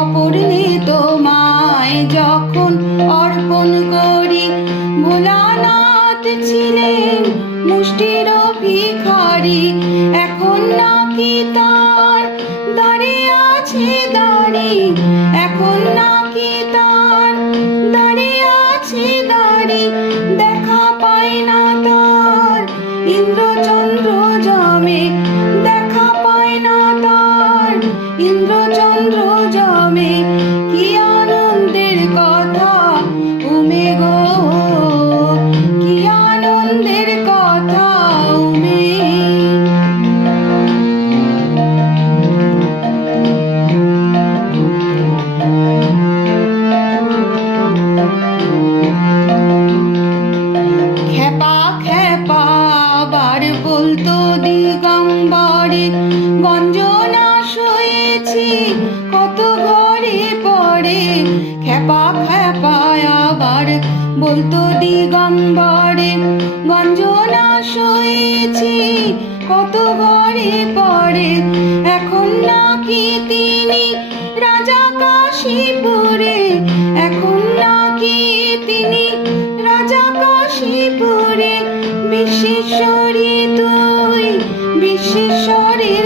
অপর্ণে তোমায় যখন অর্পণ করি, ভোলানাথ ছিলেন মুষ্টির ভিখারি। এখন নাকি তার দাঁড়িয়ে আছে দাঁড়ি, এখন নাকি তার দাঁড়িয়ে আছে দাঁড়ি। দেখা পায় না তার ইন্দ্রচন্দ্র জমে, দেখা পায় না তার ইন্দ্রচন্দ্র কত ঘরে পড়ে। খেপা খেপা আবার বলতো দিগম্বরে, গঞ্জনা শুয়েছি কত ঘরে পড়ে। এখন নাকি তিনি রাজা কাশীপুরে। এখন নাকি তিনি রাজা কাশীপুরে। বিশ্বেশ্বরী তুই বিশ্বেশ্বরীর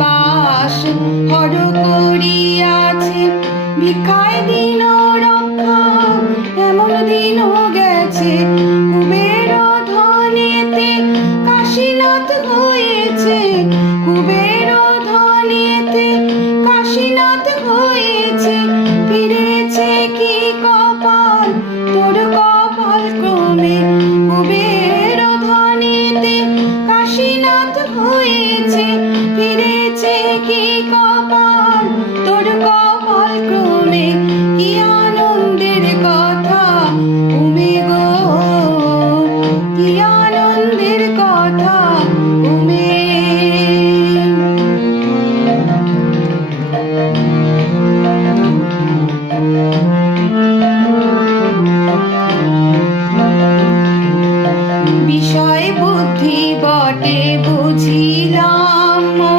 বাস হর করিয়াছে। ভিখায় দিন Ram.